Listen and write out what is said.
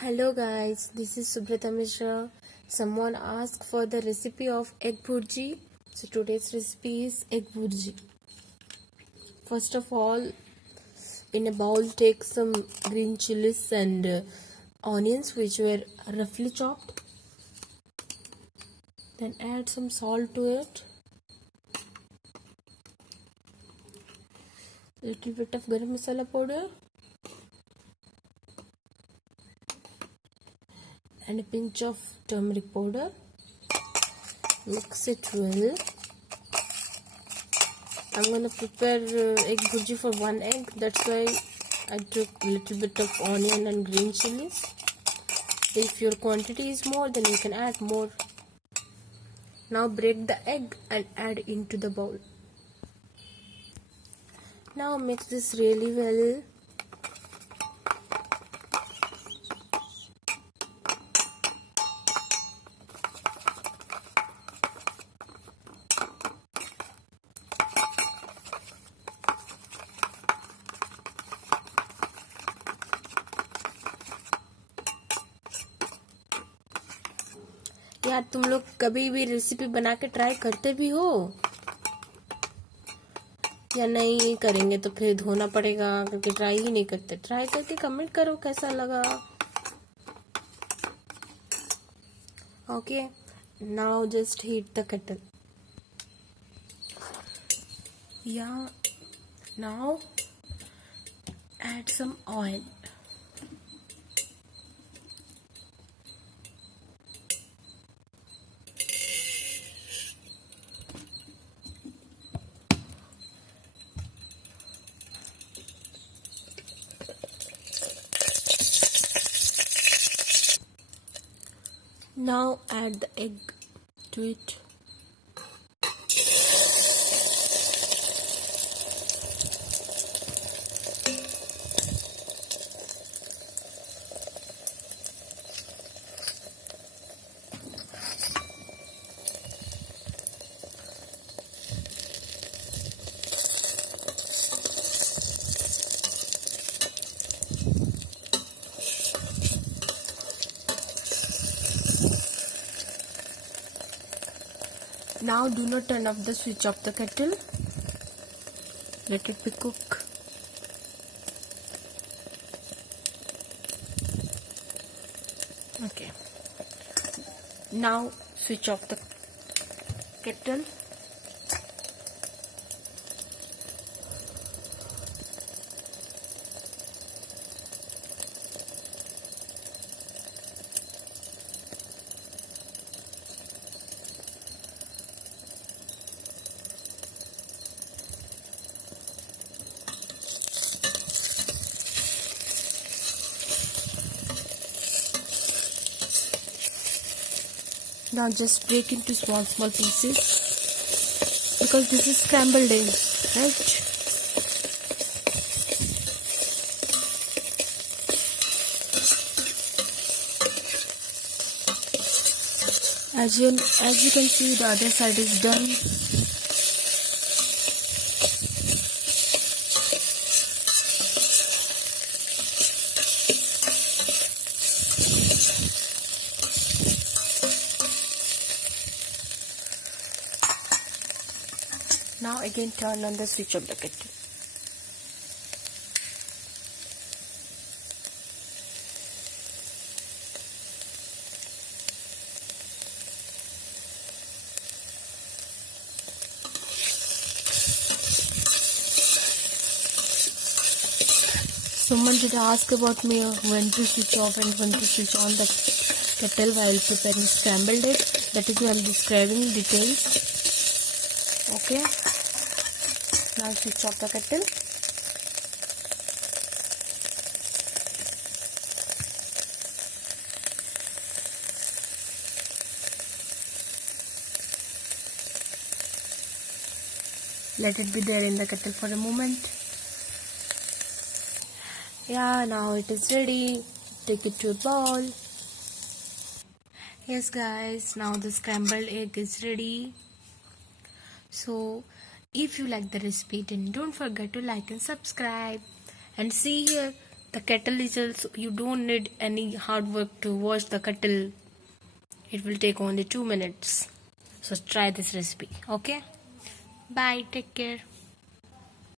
Hello guys, this is Subrata Mishra. Someone asked for the recipe of egg bhurji. So today's recipe is egg bhurji. First of all, in a bowl take some green chilies and onions which were roughly chopped. Then add some salt to it. Little bit of garam masala powder. And a pinch of turmeric powder. Mix it well. I'm gonna prepare egg bhurji for 1 egg. That's why I took a little bit of onion and green chilies. If your quantity is more, then you can add more. Now break the egg and add into the bowl. Now mix this really well. यार तुम लोग कभी भी recipe बना के try करते भी हो या नहीं करेंगे तो फिर धोना पड़ेगा क्योंकि ट्राई ही नहीं करते। ट्राई करके कमेंट करो कैसा लगा। Okay, now just heat the kettle. या now add some oil. Now add the egg to it. Now do not turn off the switch of the kettle. Let it be cook. Okay. Now switch off the kettle. Now just break into small pieces because this is scrambled egg, right? As you can see, the other side is done. Now again turn on the switch of the kettle. Someone did ask about me when to switch off and when to switch on the kettle while preparing scrambled egg. That is why I am describing details. Okay. Now switch off the kettle. Let it be there in the kettle for a moment. Yeah, now it is ready. Take it to a bowl. Yes guys, now the scrambled egg is ready. So if you like the recipe, then don't forget to like and subscribe. And see here, The kettle is also, you don't need any hard work to wash the kettle. It will take only 2 minutes. So try this recipe. Okay? Bye. Take care.